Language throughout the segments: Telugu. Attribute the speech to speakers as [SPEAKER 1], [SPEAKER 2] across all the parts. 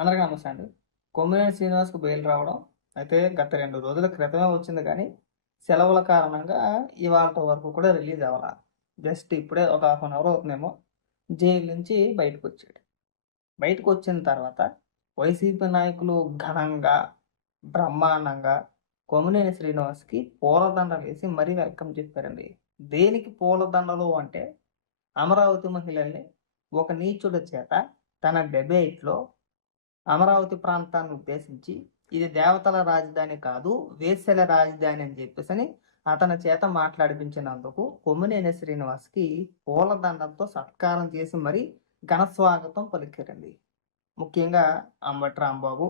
[SPEAKER 1] అందరికీ నమస్తే అండి కొమ్మినేని శ్రీనివాస్కు బెయిల్ రావడం అయితే గత రెండు రోజుల క్రితమే వచ్చింది కానీ సెలవుల కారణంగా ఇవాళ వరకు కూడా రిలీజ్ అవ్వాల జస్ట్ ఇప్పుడే ఒక హాఫ్ అన్ అవర్ అవుతుందేమో జైలు నుంచి బయటకు వచ్చాడు బయటకు వచ్చిన తర్వాత వైసీపీ నాయకులు ఘనంగా బ్రహ్మాండంగా కొమ్మినేని శ్రీనివాస్కి పూలదండలు వేసి మరీ వెల్కమ్ చెప్పారండి దేనికి పూలదండలు అంటే అమరావతి మహిళల్ని ఒక నీచుడు చేత తన డెబేట్లో అమరావతి ప్రాంతాన్ని ఉద్దేశించి ఇది దేవతల రాజధాని కాదు వేసల రాజధాని అని చెప్పేసి అతని చేత మాట్లాడిపించినందుకు కొమ్మినేని శ్రీనివాస్కి పూలదండంతో సత్కారం చేసి మరి ఘనస్వాగతం పలికారండి ముఖ్యంగా అంబటి రాంబాబు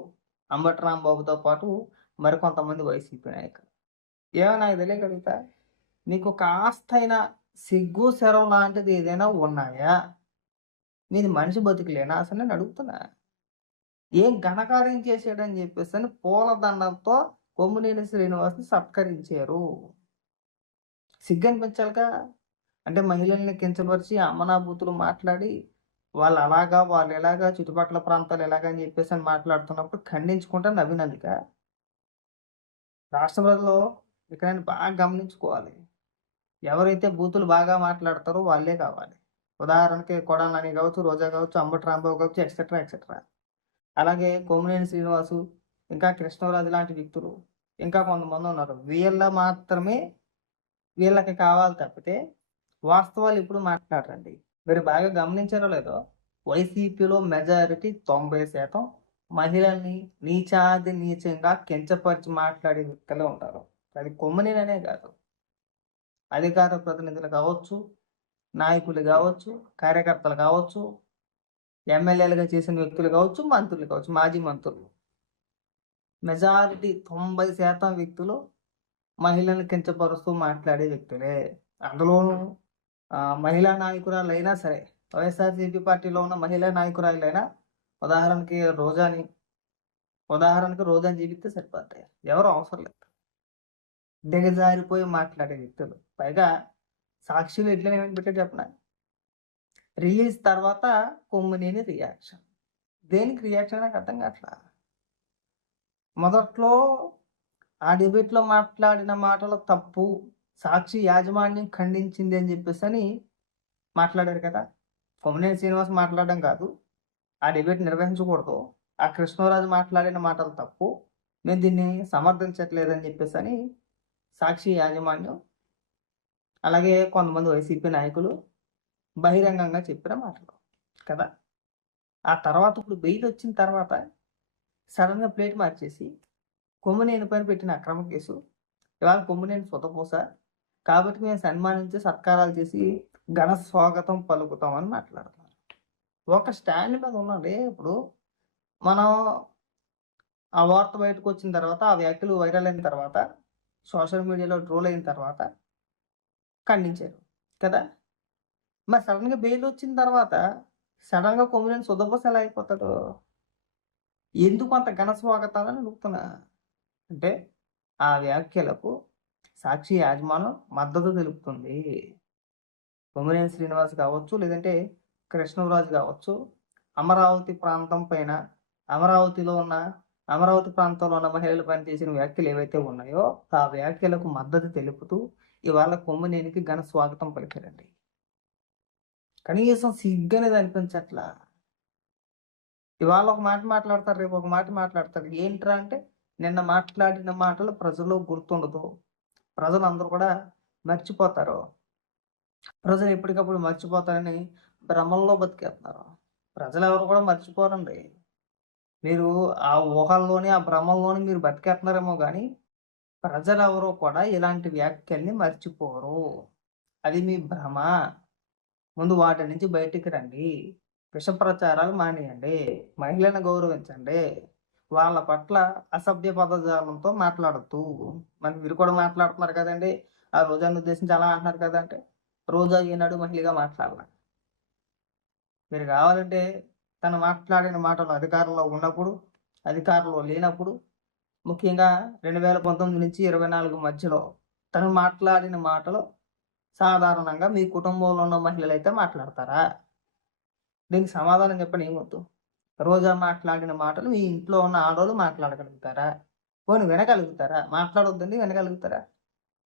[SPEAKER 1] అంబటి రాంబాబుతో పాటు మరికొంతమంది వైసీపీ నాయకులు ఏమో నాకు తెలియగలుగుతా మీకు కాస్తైన సిగ్గు శరం లాంటిది ఏదైనా ఉన్నాయా మీది మనిషి బతుకులేనా అసలు నేను అడుగుతున్నా ఏం ఘనకార్యం చేశాడని చెప్పేసి అని పూలదండలతో కొమ్మునేని శ్రీనివాస్ని సత్కరించారు సిగ్గనిపించాలిగా అంటే మహిళల్ని కించపరిచి అమ్మనాభూతులు మాట్లాడి వాళ్ళు అలాగా వాళ్ళు ఎలాగా చుట్టుపక్కల ప్రాంతాలు ఎలాగా అని చెప్పేసి అని మాట్లాడుతున్నప్పుడు ఖండించుకుంటా నవ్వినందుక రాష్ట్ర ప్రజలు ఇక్కడ బాగా గమనించుకోవాలి ఎవరైతే బూతులు బాగా మాట్లాడతారో వాళ్ళే కావాలి ఉదాహరణకి కొడాలని కావచ్చు రోజా కావచ్చు అంబటి రాంబాబు కావచ్చు ఎక్సెట్రా ఎక్సెట్రా అలాగే కొమ్మినేని శ్రీనివాసు ఇంకా కృష్ణరాజు లాంటి వ్యక్తులు ఇంకా కొంతమంది ఉన్నారు వీళ్ళ మాత్రమే వీళ్ళకి కావాలి తప్పితే వాస్తవాలు ఇప్పుడు మాట్లాడరండి మీరు బాగా గమనించారో లేదో వైసీపీలో మెజారిటీ తొంభై శాతం మహిళల్ని నీచాది నీచంగా కించపరిచి మాట్లాడే వ్యక్తులే ఉంటారు అది కొమ్మనేననే కాదు అధికార ప్రతినిధులు కావచ్చు నాయకులు కావచ్చు కార్యకర్తలు కావచ్చు ఎమ్మెల్యేలుగా చేసిన వ్యక్తులు కావచ్చు మంత్రులు కావచ్చు మాజీ మంత్రులు మెజారిటీ తొంభై శాతం వ్యక్తులు మహిళలను కించపరుస్తూ మాట్లాడే వ్యక్తులే అందులోనూ మహిళా నాయకురాలైనా సరే వైఎస్ఆర్సీపీ పార్టీలో ఉన్న మహిళా నాయకురాలైనా ఉదాహరణకి రోజాని ఉదాహరణకి రోజాని జీవిస్తే సరిపోతాయి ఎవరు అవసరం లేదు దిగజారిపోయి మాట్లాడే వ్యక్తులు పైగా సాక్షులు ఎట్లనే పెట్టే చెప్పండి రిలీజ్ తర్వాత కొమ్మునేని రియాక్షన్ దేనికి రియాక్షన్ నాకు అర్థం కావట్లా మొదట్లో ఆ డిబేట్లో మాట్లాడిన మాటలు తప్పు సాక్షి యాజమాన్యం ఖండించింది అని చెప్పేసి అని మాట్లాడారు కదా కొమ్మినేని శ్రీనివాస్ మాట్లాడడం కాదు ఆ డిబేట్ నిర్వహించకూడదు ఆ కృష్ణరాజు మాట్లాడిన మాటలు తప్పు మేము దీన్ని సమర్థించట్లేదని చెప్పేసి అని సాక్షి యాజమాన్యం అలాగే కొంతమంది వైసీపీ నాయకులు బహిరంగంగా చెప్పిన మాటలు కదా ఆ తర్వాత ఇప్పుడు బెయిల్ వచ్చిన తర్వాత సడన్గా ప్లేట్ మార్చేసి కొమ్మునేని పైన పెట్టిన అక్రమ కేసు ఇవాళ కొమ్మునేని సొతపోస కాబట్టి మేము సన్మానించి సత్కారాలు చేసి ఘన స్వాగతం పలుకుతామని మాట్లాడుతున్నారు ఒక స్టాండ్ మీద ఉన్నాడే ఇప్పుడు మనం ఆ వార్త బయటకు వచ్చిన తర్వాత ఆ వ్యాఖ్యలు వైరల్ అయిన తర్వాత సోషల్ మీడియాలో ట్రోల్ అయిన తర్వాత ఖండించారు కదా మరి సడన్గా బెయిల్ వచ్చిన తర్వాత సడన్గా కొమ్మినేని సుధభోస్ ఎలా అయిపోతాడు ఎందుకు అంత ఘన స్వాగతాలని అడుగుతున్నా అంటే ఆ వ్యాఖ్యలకు సాక్షి యాజమానం మద్దతు తెలుపుతుంది కొమ్మినేని శ్రీనివాస్ కావచ్చు లేదంటే కృష్ణరాజు కావచ్చు అమరావతి ప్రాంతం పైన అమరావతిలో ఉన్న అమరావతి ప్రాంతంలో ఉన్న మహిళల పైన చేసిన వ్యాఖ్యలు ఏవైతే ఉన్నాయో ఆ వ్యాఖ్యలకు మద్దతు తెలుపుతూ ఇవాళ కొమ్మినేనికి ఘన స్వాగతం పలికారండి కనీసం అనేది అనిపించట్లా ఇవాళ ఒక మాట మాట్లాడతారు రేపు ఒక మాట మాట్లాడతారు ఏంట్రా అంటే నిన్న మాట్లాడిన మాటలు ప్రజల్లో గుర్తుండదు ప్రజలు అందరూ కూడా మర్చిపోతారు ప్రజలు ఎప్పటికప్పుడు మర్చిపోతారని భ్రమంలో బతికేస్తున్నారు ప్రజలు ఎవరు కూడా మర్చిపోరండి మీరు ఆ ఊహల్లోని ఆ భ్రమంలోని మీరు బతికేస్తున్నారేమో కానీ ప్రజలు ఎవరో కూడా ఇలాంటి వ్యాఖ్యల్ని మర్చిపోరు అది మీ భ్రమ ముందు వాటి నుంచి బయటికి రండి విష ప్రచారాలు మానేయండి మహిళను గౌరవించండి వాళ్ళ పట్ల అసభ్య పదజాలంతో మాట్లాడద్దు మరి మీరు కూడా మాట్లాడుతున్నారు కదండి ఆ రోజాను ఉద్దేశించి అలా అంటున్నారు కదంటే రోజా ఈనాడు మహిళగా మాట్లాడాల మీరు కావాలంటే తను మాట్లాడిన మాటలు అధికారంలో ఉన్నప్పుడు అధికారంలో లేనప్పుడు ముఖ్యంగా రెండు వేల పంతొమ్మిది నుంచి ఇరవై నాలుగు మధ్యలో తను మాట్లాడిన మాటలు సాధారణంగా మీ కుటుంబంలో ఉన్న మహిళలు అయితే మాట్లాడతారా దీనికి సమాధానం చెప్పండి ఏమొద్దు రోజా మాట్లాడిన మాటలు మీ ఇంట్లో ఉన్న ఆడవాళ్ళు మాట్లాడగలుగుతారా పోనీ వినగలుగుతారా మాట్లాడొద్దండి వినగలుగుతారా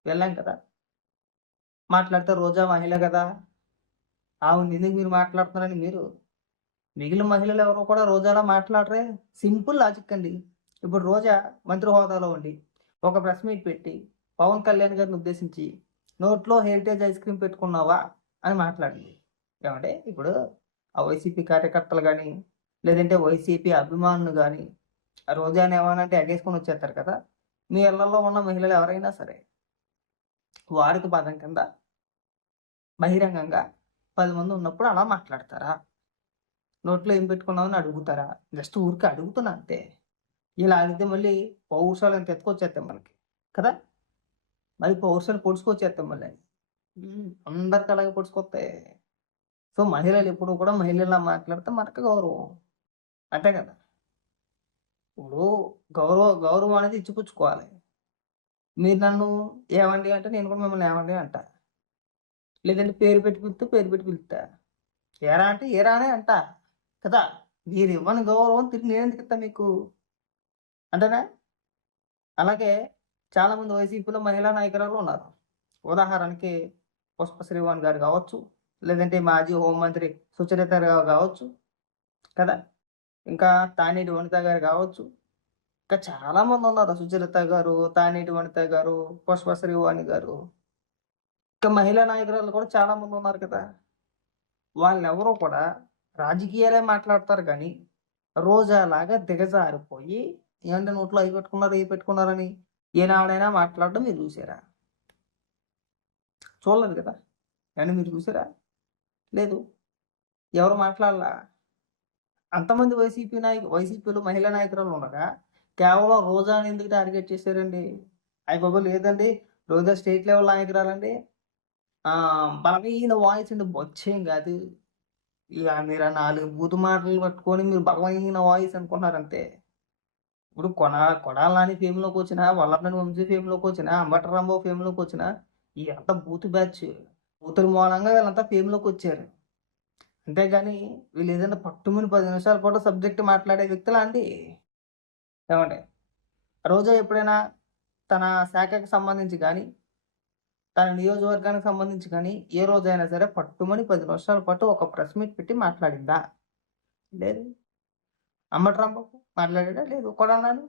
[SPEAKER 1] వెళ్ళాం కదా మాట్లాడితే రోజా మహిళ కదా ఆవుని ఎందుకు మీరు మాట్లాడుతున్నారని మీరు మిగిలిన మహిళలు ఎవరు కూడా రోజాలో మాట్లాడరే సింపుల్ లాజిక్ అండి ఇప్పుడు రోజా మంత్రి హోదాలో ఉండి ఒక ప్రెస్ మీట్ పెట్టి పవన్ కళ్యాణ్ గారిని ఉద్దేశించి నోట్లో హెరిటేజ్ ఐస్ క్రీమ్ పెట్టుకున్నావా అని మాట్లాడింది ఏమంటే ఇప్పుడు ఆ వైసీపీ కార్యకర్తలు కానీ లేదంటే వైసీపీ అభిమానులు కానీ రోజాని ఏమనంటే అగేసుకొని వచ్చేస్తారు కదా మీ ఇళ్లలో ఉన్న మహిళలు ఎవరైనా సరే వారికి పదం కింద బహిరంగంగా పది మంది ఉన్నప్పుడు అలా మాట్లాడతారా నోట్లో ఏం పెట్టుకున్నామని అడుగుతారా జస్ట్ ఊరికి అడుగుతున్నా అంతే ఇలా అడిగితే మళ్ళీ పౌరుషాలు ఎంత ఎత్తుకొచ్చేస్తాయి మనకి కదా మళ్ళీ పౌరుషాన్ని పొడుచుకొచ్చేస్తాం మళ్ళీ అందరికి అలాగే పొడుచుకొస్తాయి సో మహిళలు ఎప్పుడు కూడా మహిళల మాట్లాడితే మనకు గౌరవం అంతే కదా ఇప్పుడు గౌరవ గౌరవం అనేది ఇచ్చిపుచ్చుకోవాలి మీరు నన్ను ఏమండి అంటే నేను కూడా మిమ్మల్ని ఏమండి అంట లేదంటే పేరు పెట్టి పిలుస్తా పేరు పెట్టి పిలుస్తా ఏరా అంటే ఏరా అనే అంట కదా మీరు ఇవ్వని గౌరవం తిరిగి నేను ఎందుకు మీకు అంతేనా అలాగే చాలామంది వైసీపీలో మహిళా నాయకురాలు ఉన్నారు ఉదాహరణకి పుష్ప శ్రీవాణ్ గారు కావచ్చు లేదంటే మాజీ హోంమంత్రి సుచరిత గారు కావచ్చు కదా ఇంకా తానేటి వనిత గారు కావచ్చు ఇంకా చాలామంది ఉన్నారు సుచరిత గారు తానేటి వనిత గారు పుష్ప శ్రీవాణి గారు ఇంకా మహిళా నాయకురాలు కూడా చాలామంది ఉన్నారు కదా వాళ్ళెవరో కూడా రాజకీయాలే మాట్లాడతారు కానీ రోజాలాగా దిగజారిపోయి ఏంటంటే నోట్లో అవి పెట్టుకున్నారు అవి పెట్టుకున్నారని ఏనాడైనా మాట్లాడడం మీరు చూసారా చూడలేదు కదా కానీ మీరు చూసారా లేదు ఎవరు మాట్లాడలా అంతమంది వైసీపీ నాయకు వైసీపీలో మహిళా నాయకురాలు ఉండగా కేవలం రోజాని ఎందుకు టార్గెట్ చేశారండి అవి బాబు లేదండి రోజా స్టేట్ లెవెల్ నాయకురాలండి బలమైన వాయిస్ అండి వచ్చేం కాదు ఇక మీరు నాలుగు బూతు మాటలు పట్టుకొని మీరు బలమైన వాయిస్ అనుకున్నారంతే ఇప్పుడు కొన కొడాల నాని ఫేమ్లోకి వచ్చిన వల్లభనేని వంశీ ఫేమ్లోకి వచ్చినా అంబటరాంబాబు ఫేమ్లోకి ఈ అంత బూత్ బ్యాచ్ బూతుల మూలంగా వీళ్ళంతా ఫేమ్లోకి వచ్చారు అంతేగాని వీళ్ళు ఏదైనా పట్టుమని పది నిమిషాల పాటు సబ్జెక్ట్ మాట్లాడే వ్యక్తులు అండి ఏమంటే రోజా ఎప్పుడైనా తన శాఖకు సంబంధించి కానీ తన నియోజకవర్గానికి సంబంధించి కానీ ఏ రోజైనా సరే పట్టుమని పది నిమిషాల పాటు ఒక ప్రెస్ మీట్ పెట్టి మాట్లాడిందా లేదు అమ్మట్రాంబాబు మాట్లాడా లేదు ఒక్కడన్నాడు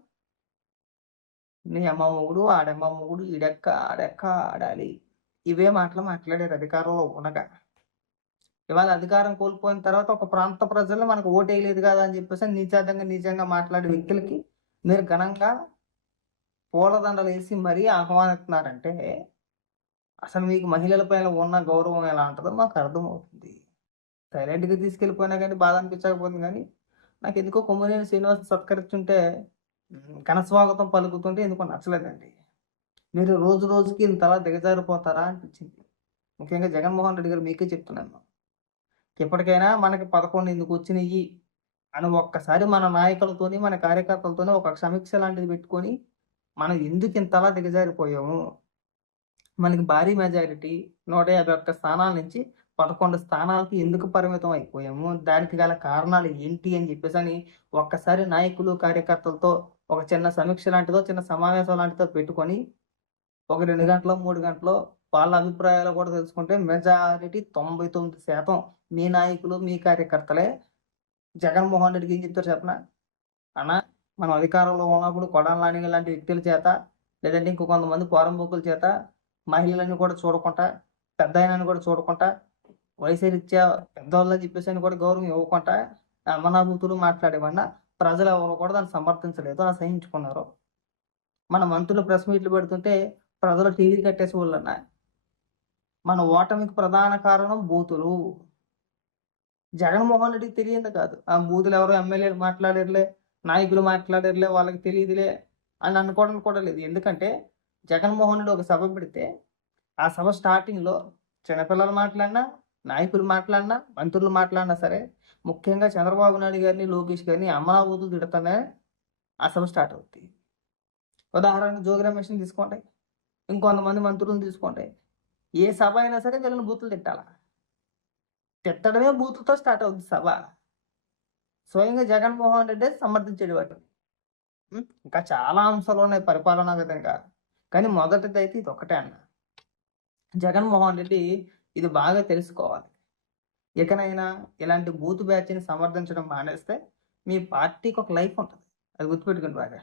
[SPEAKER 1] నీ అమ్మ మొగుడు ఆడమ్మ మొగుడు ఈడెక్క ఆడెక్క ఆడాలి ఇవే మాటలు మాట్లాడారు అధికారంలో ఉండగా ఇవాళ అధికారం కోల్పోయిన తర్వాత ఒక ప్రాంత ప్రజలు మనకు ఓటేయలేదు కదా అని చెప్పేసి నిజార్థంగా నిజంగా మాట్లాడే వ్యక్తులకి మీరు ఘనంగా పూలదండలు వేసి మరీ ఆహ్వానిస్తున్నారంటే అసలు మీకు మహిళల పైన ఉన్న గౌరవం ఎలా ఉంటుందో మాకు అర్థమవుతుంది సైలెంట్గా తీసుకెళ్ళిపోయినా కానీ బాధ అనిపించకపోతుంది కానీ నాకు ఎందుకో కొమ్మనేని శ్రీనివాస్ సత్కరిస్తుంటే ఘనస్వాగతం పలుకుతుంటే ఎందుకో నచ్చలేదండి మీరు రోజు రోజుకి ఇంతలా దిగజారిపోతారా అనిపించింది ముఖ్యంగా జగన్మోహన్ రెడ్డి గారు మీకే చెప్తున్నాను ఇప్పటికైనా మనకి పదకొండు ఎందుకు వచ్చినాయి అని ఒక్కసారి మన నాయకులతోని మన కార్యకర్తలతోని ఒక సమీక్ష లాంటిది పెట్టుకొని మనం ఎందుకు ఇంతలా దిగజారిపోయాము మనకి భారీ మెజారిటీ నూట యాభై ఒక్క స్థానాల నుంచి పదకొండు స్థానాలకి ఎందుకు పరిమితం అయిపోయాము దానికి గల కారణాలు ఏంటి అని చెప్పేసి అని ఒక్కసారి నాయకులు కార్యకర్తలతో ఒక చిన్న సమీక్ష లాంటిదో చిన్న సమావేశం లాంటిదో పెట్టుకొని ఒక రెండు గంటలో మూడు గంటలు వాళ్ళ అభిప్రాయాలు కూడా తెలుసుకుంటే మెజారిటీ తొంభై తొమ్మిది శాతం మీ నాయకులు మీ కార్యకర్తలే జగన్మోహన్ రెడ్డికి ఏం చెప్తారు చెప్పనా అన్నా మనం అధికారంలో ఉన్నప్పుడు కొడాలని లాంటి వ్యక్తుల చేత లేదంటే ఇంకో కొంతమంది చేత మహిళలను కూడా చూడకుండా పెద్ద కూడా చూడకుండా వయసు రీత్యా పెద్దవాళ్ళని చెప్పేసి అని కూడా గౌరవం ఇవ్వకుండా అమనాభూతులు మాట్లాడేవన్నా ప్రజలు ఎవరు కూడా దాన్ని సమర్థించలేదు అసహించుకున్నారు మన మంత్రులు ప్రెస్ మీట్లు పెడుతుంటే ప్రజలు టీవీలు కట్టేసి వాళ్ళన్న మన ఓటమికి ప్రధాన కారణం బూతులు జగన్మోహన్ రెడ్డికి తెలియదు కాదు ఆ బూతులు ఎవరో ఎమ్మెల్యేలు మాట్లాడేర్లే నాయకులు మాట్లాడేర్లే వాళ్ళకి తెలియదులే అని అనుకోవడం కూడా లేదు ఎందుకంటే జగన్మోహన్ రెడ్డి ఒక సభ పెడితే ఆ సభ స్టార్టింగ్లో చిన్నపిల్లలు మాట్లాడినా నాయకులు మాట్లాడినా మంత్రులు మాట్లాడినా సరే ముఖ్యంగా చంద్రబాబు నాయుడు గారిని లోకేష్ గారిని అమరావతులు తిడతనే అసలు స్టార్ట్ అవుతుంది ఉదాహరణకు జోగి రమేష్ని తీసుకోండి ఇంకొంతమంది మంత్రులను తీసుకోండి ఏ సభ అయినా సరే వీళ్ళని బూతులు తిట్టాలా తిట్టడమే బూతులతో స్టార్ట్ అవుతుంది సభ స్వయంగా జగన్మోహన్ రెడ్డి సమర్థించాడు వాటిని ఇంకా చాలా అంశాలు ఉన్నాయి పరిపాలనా విధంగా కానీ మొదటిది అయితే ఇది ఒకటే అన్న జగన్మోహన్ రెడ్డి ఇది బాగా తెలుసుకోవాలి ఎక్కడైనా ఇలాంటి బూత్ బ్యాచ్ని సమర్థించడం మానేస్తే మీ పార్టీకి ఒక లైఫ్ ఉంటుంది అది గుర్తుపెట్టుకుని బాగా